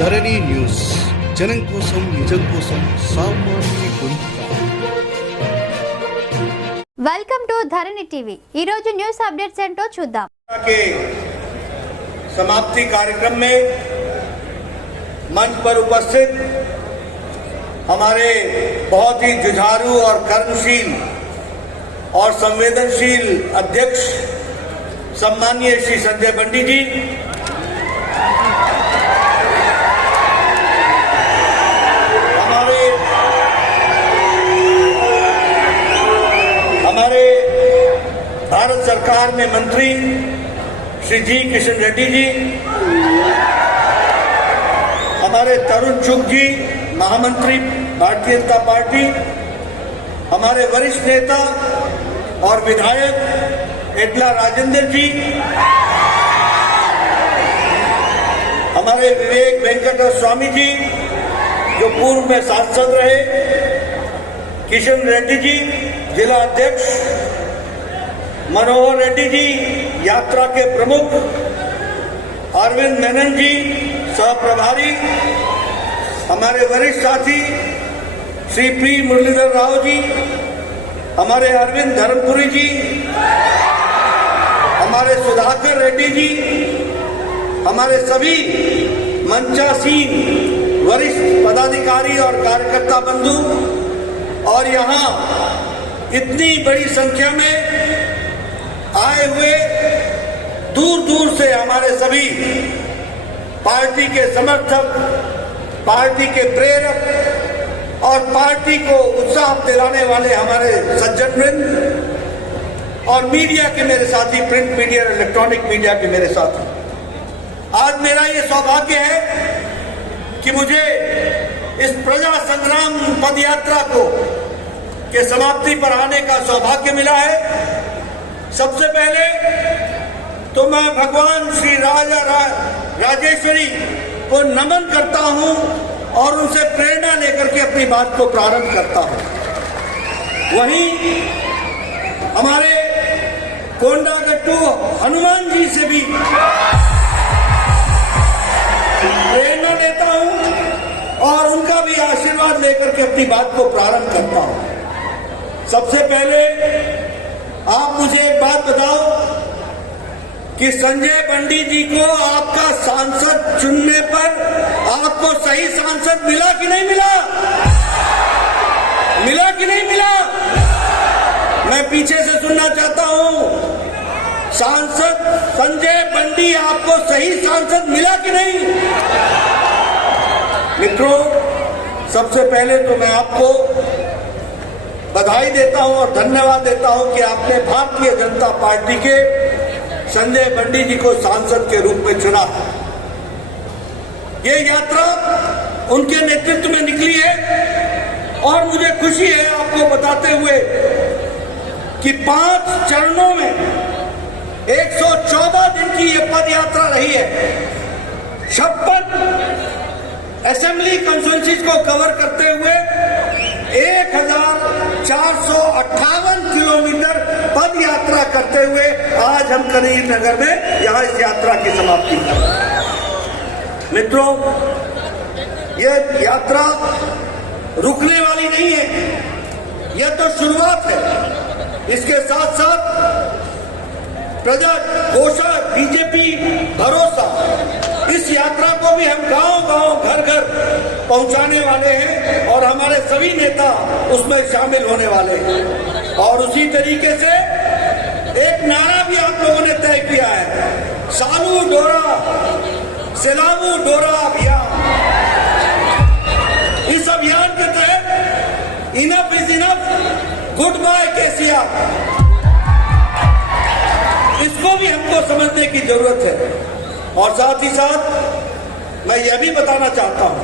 ధరణి news జనం కోసం నిజం కోసం సామాన్య గొంతుక. వెల్కమ్ టు ధరణి టీवी. ఈ రోజు న్యూస్ అప్డేట్స్ ఏంటో చూద్దాం. समाप्ति कार्यक्रम में मंच पर उपस्थित हमारे बहुत ही जुझारू और कर्मशील और संवेदनशील अध्यक्ष सम्माननीय श्री संजय बंडी जी, हमारे भारत सरकार में मंत्री श्री जी किशन रेड्डी जी, हमारे तरुण चुग जी महामंत्री भारतीय जनता पार्टी, हमारे वरिष्ठ नेता और विधायक एडला राजेंद्र जी, हमारे विवेक वेंकट स्वामी जी जो पूर्व में सांसद रहे, किशन रेड्डी जी जिला अध्यक्ष, मनोहर रेड्डी जी यात्रा के प्रमुख, अरविंद मेनन जी सह प्रभारी, हमारे वरिष्ठ साथी श्री पी मुरलीधर राव जी, हमारे अरविंद धर्मपुरी जी, हमारे सुधाकर रेड्डी जी, हमारे सभी मंचासीन वरिष्ठ पदाधिकारी और कार्यकर्ता बंधु और यहाँ इतनी बड़ी संख्या में आए हुए दूर दूर से हमारे सभी पार्टी के समर्थक, पार्टी के प्रेरक और पार्टी को उत्साह दिलाने वाले हमारे सज्जन वृंद और मीडिया के मेरे साथी, प्रिंट मीडिया और इलेक्ट्रॉनिक मीडिया के मेरे साथी, आज मेरा ये सौभाग्य है कि मुझे इस प्रजा संग्राम पदयात्रा को के समाप्ति पर आने का सौभाग्य मिला है। सबसे पहले तो मैं भगवान श्री राजेश्वरी को नमन करता हूं और उनसे प्रेरणा लेकर के अपनी बात को प्रारंभ करता हूं। वहीं हमारे कोंडागट्टू हनुमान जी से भी प्रेरणा लेता हूं और उनका भी आशीर्वाद लेकर के अपनी बात को प्रारंभ करता हूं। सबसे पहले आप मुझे एक बात बताओ कि संजय बंडी जी को आपका सांसद चुनने पर आपको सही सांसद मिला कि नहीं मिला? मिला कि नहीं मिला? मैं पीछे से सुनना चाहता हूं। सांसद संजय बंडी आपको सही सांसद मिला कि नहीं? मित्रों, सबसे पहले तो मैं आपको बधाई देता हूं और धन्यवाद देता हूं कि आपने भारतीय जनता पार्टी के संजय बंडी जी को सांसद के रूप में चुना। ये यात्रा उनके नेतृत्व में निकली है और मुझे खुशी है आपको बताते हुए कि 5 चरणों में 114 दिन की ये पद यात्रा रही है। 56 असेंबली कॉन्स्टिट्यूएंसीज को कवर करते हुए 1458 किलोमीटर पद यात्रा करते हुए आज हम करीम नगर में यहां इस यात्रा की समाप्ति कर रहे हैं। मित्रों, यह यात्रा रुकने वाली नहीं है, यह तो शुरुआत है। इसके साथ साथ प्रजा घोषणा बीजेपी भरोसा, इस यात्रा को भी हम गांव-गांव, घर-घर पहुंचाने वाले हैं और हमारे सभी नेता उसमें शामिल होने वाले हैं। और उसी तरीके से एक नारा भी आप लोगों ने तय किया है, सालू डोरा सिलावू डोरा अभियान। इस अभियान के तहत enough is enough, good bye KCR, इसको भी हमको समझने की जरूरत है। और साथ ही साथ मैं यह भी बताना चाहता हूं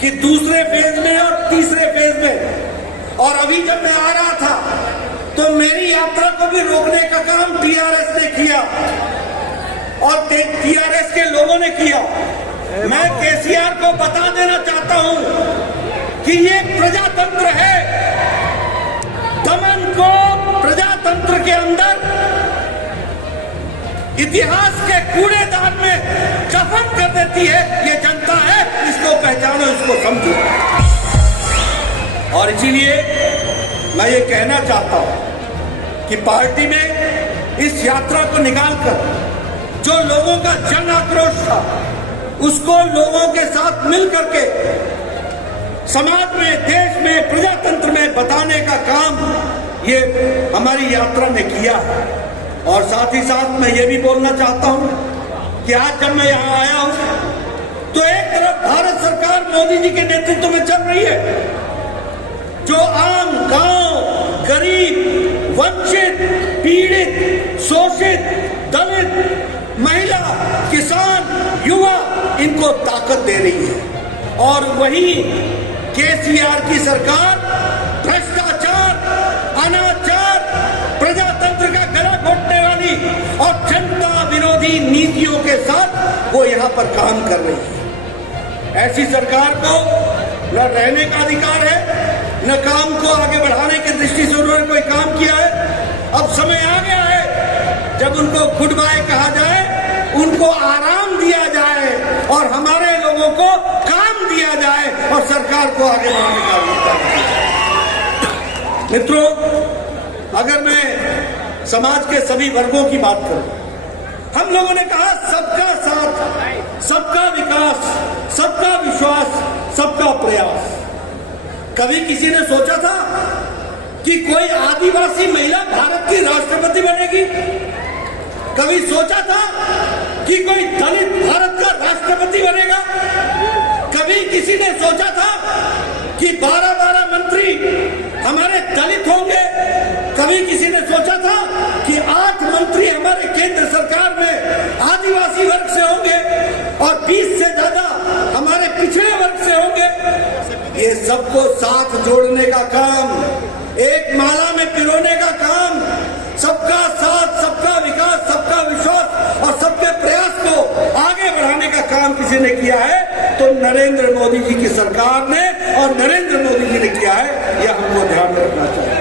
कि दूसरे फेज में और तीसरे फेज में, और अभी जब मैं आ रहा था तो मेरी यात्रा को भी रोकने का काम टीआरएस ने किया और टीआरएस के लोगों ने किया। मैं केसीआर को बता देना चाहता हूं कि ये प्रजातंत्र है। दमन को प्रजातंत्र के अंदर इतिहास के कूड़ेदान में साबित कर देती है ये जनता है, इसको पहचानो, इसको समझो। और इसीलिए मैं ये कहना चाहता हूं कि पार्टी में इस यात्रा को निकालकर जो लोगों का जन आक्रोश था उसको लोगों के साथ मिलकर के समाज में, देश में, प्रजातंत्र में बताने का काम ये हमारी यात्रा ने किया है। और साथ ही साथ मैं ये भी बोलना चाहता हूं कि आज जब मैं यहां आया हूं तो एक तरफ भारत सरकार मोदी जी के नेतृत्व में चल रही है, जो आम गांव, गरीब, वंचित, पीड़ित, शोषित, दलित, महिला, किसान, युवा, इनको ताकत दे रही है। और वही केसीआर की सरकार भ्रष्टाचार, अनाचार, प्रजातंत्र का गला घोटने वाली और जनता विरोधी नीतियों के साथ वो यहाँ पर काम कर रही है। ऐसी सरकार को न रहने का अधिकार है, न काम को आगे बढ़ाने की दृष्टि से उन्होंने कोई काम किया है। अब समय आ गया है जब उनको गुड बाय कहा जाए, उनको आराम दिया जाए और हमारे लोगों को काम दिया जाए और सरकार को आगे बढ़ाने का मौका दिया जाए। मित्रों, अगर मैं समाज के सभी वर्गों की बात करूं, हम लोगों ने कहा सबका साथ, सबका विकास, सबका विश्वास, सबका प्रयास। कभी किसी ने सोचा था कि कोई आदिवासी महिला भारत की राष्ट्रपति बनेगी? कभी सोचा था कि कोई दलित भारत का राष्ट्रपति बनेगा? कभी किसी ने सोचा था कि 12 मंत्री हमारे दलित होंगे? कभी किसी ने सोचा था कि 8 मंत्री हमारे केंद्र सरकार में आदिवासी वर्ग से होंगे और 20 से ज्यादा हमारे पिछड़े वर्ग से होंगे? ये सबको साथ जोड़ने का काम, एक माला में पिरोने का काम, सबका साथ, सबका विकास, सबका विश्वास और सबके प्रयास को आगे बढ़ाने का काम किसी ने किया है तो नरेंद्र मोदी जी की सरकार ने और नरेंद्र मोदी जी ने किया है। यह हमको ध्यान में रखना चाहिए।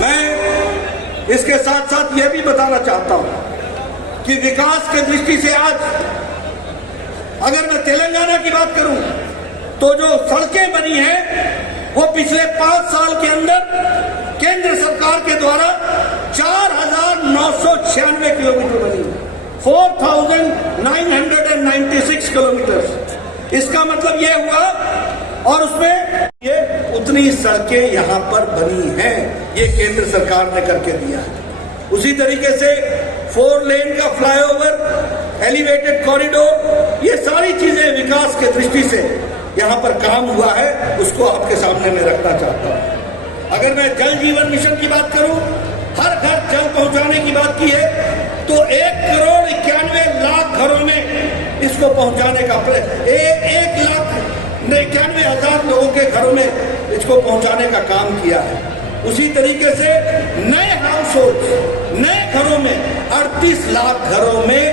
मैं इसके साथ साथ यह भी बताना चाहता हूं कि विकास की दृष्टि से आज अगर मैं तेलंगाना की बात करूं तो जो सड़कें बनी हैं वो पिछले 5 साल के अंदर केंद्र सरकार के द्वारा 4,996 किलोमीटर बनी, 4,996 किलोमीटर। इसका मतलब ये हुआ और उसमें ये उतनी सड़कें यहाँ पर बनी हैं, ये केंद्र सरकार ने करके दिया है। उसी तरीके से 4 लेन का फ्लाईओवर, एलिवेटेड कॉरिडोर, ये सारी चीजें विकास के दृष्टि से यहाँ पर काम हुआ है, उसको आपके सामने में रखना चाहता हूँ। अगर मैं जल जीवन मिशन की बात करूं, हर घर जल पहुंचाने की बात की है तो 1,91,00,000 घरों में इसको पहुंचाने का 1,91,000 लोगों के घरों में इसको पहुंचाने का काम किया है। उसी तरीके से नए हाउस होल्ड, नए घरों में 38 लाख घरों में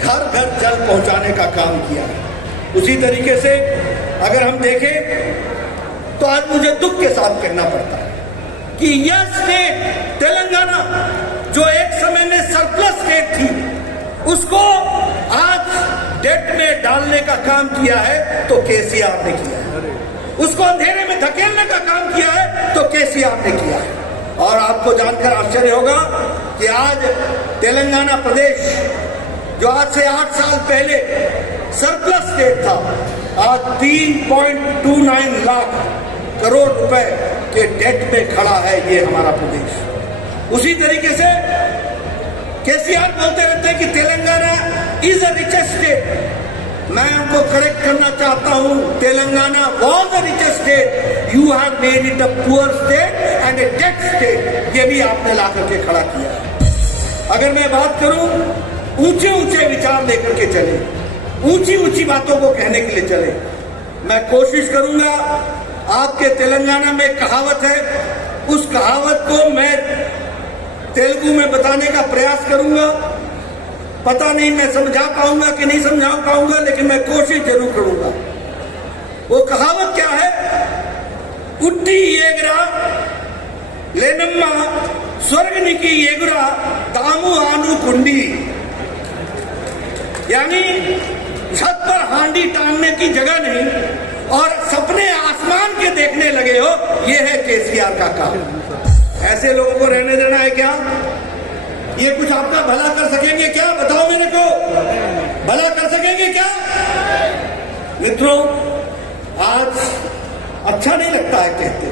घर घर जल पहुंचाने का काम किया है। उसी तरीके से अगर हम देखें तो आज मुझे दुख के साथ कहना पड़ता है कि यह स्टेट तेलंगाना जो एक समय में सरप्लस स्टेट थी, उसको आज डेट में डालने का काम किया है तो केसीआर ने किया है। उसको अंधेरे में धकेलने का काम किया है तो केसीआर ने किया है। और आपको जानकर आश्चर्य होगा कि आज तेलंगाना प्रदेश जो आज से 8 साल पहले सरप्लस स्टेट था, आज 3.29 लाख करोड़ रुपए के डेट में खड़ा है ये हमारा प्रदेश। उसी तरीके से केसीआर बोलते रहते हैं कि Telangana is a richest state. मैं आपको करेक्ट करना चाहता हूं, Telangana was a richest state, you have made it a poor state and a debt state. ये भी आपने ला करके खड़ा किया है। अगर मैं बात करूं, ऊंचे ऊंचे विचार लेकर के चले, ऊंची ऊंची बातों को कहने के लिए चले। मैं कोशिश करूंगा, आपके तेलंगाना में कहावत है, उस कहावत को मैं तेलुगु में बताने का प्रयास करूंगा। पता नहीं मैं समझा पाऊंगा कि नहीं समझा पाऊंगा, लेकिन मैं कोशिश जरूर करूंगा। वो कहावत क्या है? उट्टी एगरा लेनम्मा स्वर्गनिकी एगुरा दामू आनू कुंडी। यानी छत पर हांडी टांगने की जगह नहीं और सपने आसमान के देखने लगे हो, ये है केसीआर का काम। ऐसे लोगों को रहने देना है क्या? ये कुछ आपका भला कर सकेंगे क्या? बताओ मेरे को, भला कर सकेंगे क्या? मित्रों, आज अच्छा नहीं लगता है कहते,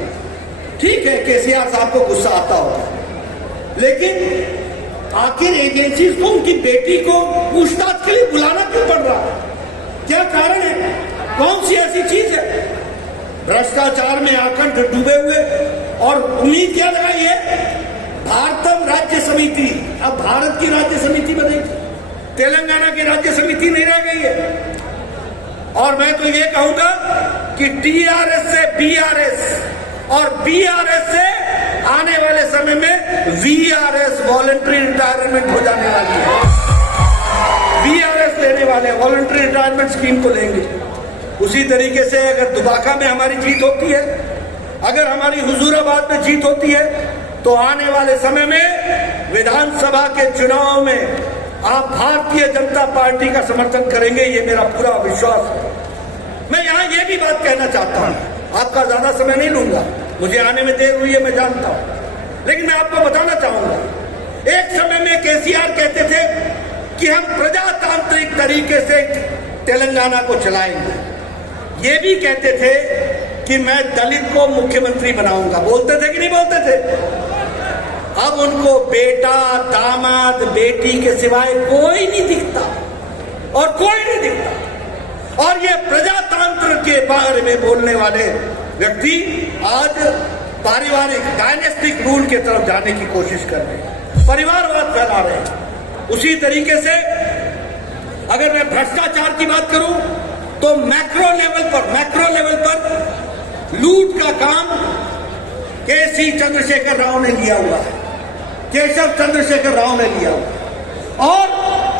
ठीक है केसीआर साहब को गुस्सा आता होगा, लेकिन आखिर एजेंसी को उनकी बेटी को पूछताछ के लिए बुलाना क्यों पड़ रहा है? क्या कारण है? कौन सी ऐसी चीज है? भ्रष्टाचार में आकंठ डूबे हुए और उम्मीद क्या लगाई है? भारतम राज्य समिति, अब भारत की राज्य समिति बनेगी, तेलंगाना की राज्य समिति नहीं रह गई है। और मैं तो ये कहूंगा कि टीआरएस से बीआरएस और बीआरएस से आने वाले समय में वीआरएस, वॉलंटरी रिटायरमेंट हो जाने वाली है। वीआरएस लेने वाले वॉलंटरी रिटायरमेंट स्कीम को लेंगे। उसी तरीके से अगर दुबाका में हमारी जीत होती है, अगर हमारी हुजूराबाद में जीत होती है, तो आने वाले समय में विधानसभा के चुनाव में आप भारतीय जनता पार्टी का समर्थन करेंगे, ये मेरा पूरा विश्वास है। मैं यहां ये भी बात कहना चाहता हूं, आपका ज्यादा समय नहीं लूंगा, मुझे आने में देर हुई है, मैं जानता हूं, लेकिन मैं आपको बताना चाहूंगा, एक समय में केसीआर कहते थे कि हम प्रजातांत्रिक तरीके से तेलंगाना को चलाएंगे। ये भी कहते थे कि मैं दलित को मुख्यमंत्री बनाऊंगा। बोलते थे कि नहीं बोलते थे? अब उनको बेटा, दामाद, बेटी के सिवाय कोई नहीं दिखता और कोई नहीं दिखता। और ये प्रजातंत्र के बारे में बोलने वाले व्यक्ति आज पारिवारिक डायनेस्टिक रूल के तरफ जाने की कोशिश कर रहे हैं, परिवारवाद फैला रहे हैं। उसी तरीके से अगर मैं भ्रष्टाचार की बात करूं तो मैक्रो लेवल पर लूट का काम केसी चंद्रशेखर राव ने लिया हुआ है, केशव चंद्रशेखर राव ने लिया हुआ। और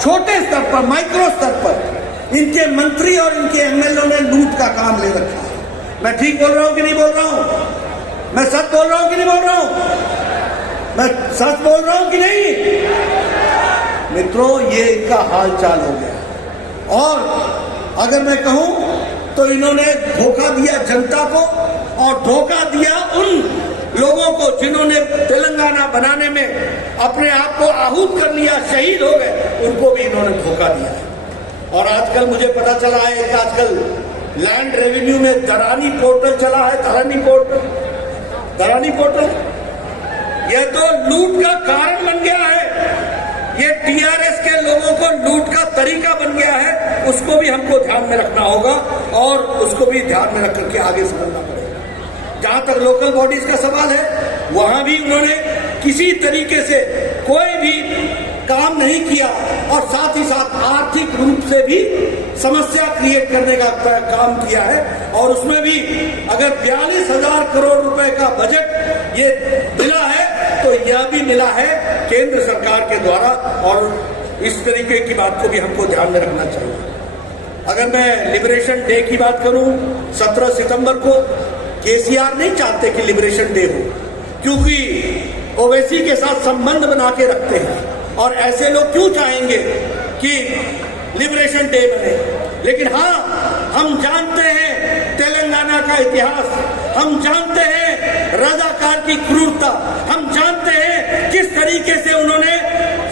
छोटे स्तर पर, माइक्रो स्तर पर इनके मंत्री और इनके एमएलए ने लूट का काम ले रखा है। मैं ठीक बोल रहा हूं कि नहीं बोल रहा हूं? मैं सच बोल रहा हूं कि नहीं बोल रहा हूं? मैं सच बोल रहा हूं कि नहीं? मित्रों, ये इनका हाल चाल हो गया। और अगर मैं कहूं तो इन्होंने धोखा दिया जनता को और धोखा दिया उन लोगों को जिन्होंने तेलंगाना बनाने में अपने आप को आहूत कर लिया, शहीद हो गए, उनको भी इन्होंने धोखा दिया है। और आजकल मुझे पता चला है कि आजकल लैंड रेवेन्यू में धरानी पोर्टल चला है, धरानी पोर्टल यह तो लूट का कारण बन गया है। ये टीआरएस के लोगों को लूट का तरीका बन गया है, उसको भी हमको ध्यान में रखना होगा और उसको भी ध्यान में रख करके आगे समझना पड़ेगा। जहां तक लोकल बॉडीज का सवाल है, वहां भी उन्होंने किसी तरीके से कोई भी काम नहीं किया और साथ ही साथ आर्थिक रूप से भी समस्या क्रिएट करने का काम किया है। और उसमें भी अगर 42,000 करोड़ रुपए का बजट ये मिला है, तो यह भी मिला है केंद्र सरकार के द्वारा, और इस तरीके की बात को भी हमको ध्यान में रखना चाहिए। अगर मैं लिबरेशन डे की बात करूं, 17 सितंबर को केसीआर नहीं चाहते कि लिबरेशन डे हो, क्योंकि ओवैसी के साथ संबंध बना के रखते हैं, और ऐसे लोग क्यों चाहेंगे कि लिबरेशन डे बने। लेकिन हाँ, हम जानते हैं तेलंगाना का इतिहास, हम जानते हैं रजाकार की क्रूरता, हम जानते हैं किस तरीके से उन्होंने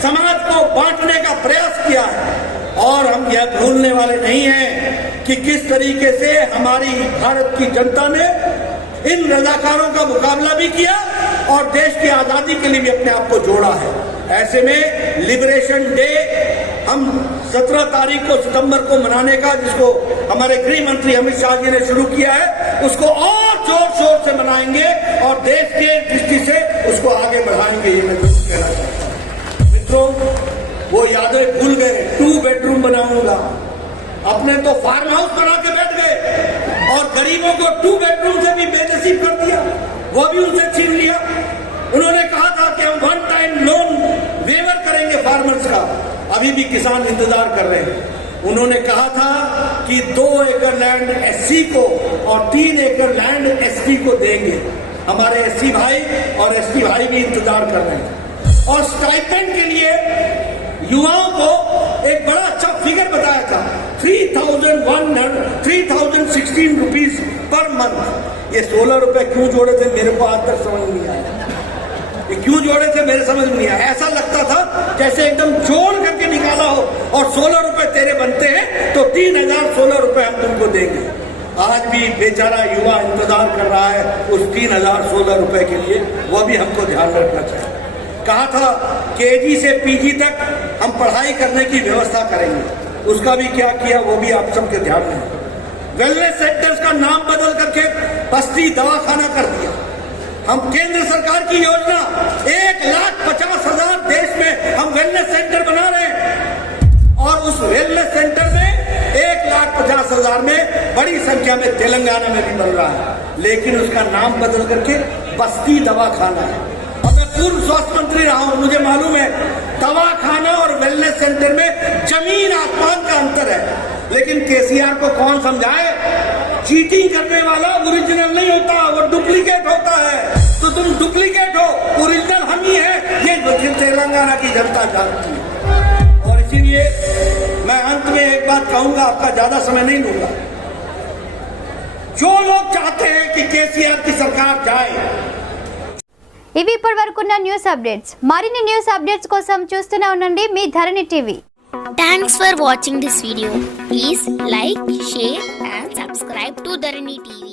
समाज को बांटने का प्रयास किया है, और हम यह भूलने वाले नहीं हैं कि किस तरीके से हमारी भारत की जनता ने इन रजाकारों का मुकाबला भी किया और देश की आजादी के लिए भी अपने आप को जोड़ा है। ऐसे में लिबरेशन डे हम 17 तारीख को सितंबर को मनाने का, जिसको हमारे गृह मंत्री अमित शाह जी ने शुरू किया है, उसको और जोर शोर से मनाएंगे और देश के दृष्टि से उसको आगे बढ़ाएंगे, ये मैं जरूर कहना चाहता हूँ। मित्रों, वो यादें भूल गए, 2 बेडरूम बनाऊंगा, अपने तो फार्म हाउस बना के बैठ गए और गरीबों को 2 बेडरूम से भी बेनसीब कर दिया, वो भी उनसे छीन लिया। उन्होंने कहा था कि हम 1 टाइम लोन वेवर करेंगे फार्मर्स का, अभी भी किसान इंतजार कर रहे हैं। उन्होंने कहा था कि 2 एकड़ लैंड एससी को और 3 एकड़ लैंड एसटी को देंगे। हमारे एससी भाई और एसटी भाई भी इंतजार कर रहे हैं। और स्टाइपेंड के लिए युवाओं को एक बड़ा अच्छा फिगर बताया था, 3,016 रुपीज पर मंथ। ये 16 रुपए क्यों जोड़े थे मेरे को आज तक समझ नहीं आया। ये क्यों जोड़े थे मेरे समझ में नहीं आया। ऐसा लगता था जैसे एकदम जोड़ करके निकाला हो और 16 रुपए तेरे बनते हैं तो 3,016 रुपए हम तुमको देंगे। आज भी बेचारा युवा इंतजार कर रहा है उस 3,016 रुपए के लिए, वह भी हमको ध्यान रखना चाहिए। कहा था केजी से पीजी तक हम पढ़ाई करने की व्यवस्था करेंगे, उसका भी क्या किया वो भी आप सबके ध्यान में। वेलनेस सेंटर्स का नाम बदल करके बस्ती दवाखाना कर दिया। हम केंद्र सरकार की योजना 1,50,000 देश में हम वेलनेस सेंटर बना रहे हैं और उस वेलनेस सेंटर में 1,50,000 में बड़ी संख्या में तेलंगाना में भी बन रहा है, लेकिन उसका नाम बदल करके बस्ती दवाखाना है। और मैं पूर्व स्वास्थ्य मंत्री रहा हूं, मुझे मालूम है दवाखाना और वेलनेस सेंटर में जमीन आसमान का अंतर है। लेकिन केसीआर को कौन समझाए, चीटिंग करने वाला ओरिजिनल नहीं होता, वो डुप्लीकेट होता है। तो तुम डुप्लीकेट हो, ओरिजिनल हम ही है, ये तेलंगाना की जनता जानती है। और इसीलिए मैं अंत में एक बात कहूंगा, आपका ज्यादा समय नहीं लूंगा। जो लोग चाहते हैं कि केसीआर की सरकार जाए, ఇవి ఇప్పటి వరకున్న న్యూస్ అప్డేట్స్. మరిన్ని న్యూస్ అప్డేట్స్ కోసం చూస్తూనే ఉండండి మీ ధరణి TV. Thanks for watching this video. Please like, share and subscribe to Dharani TV.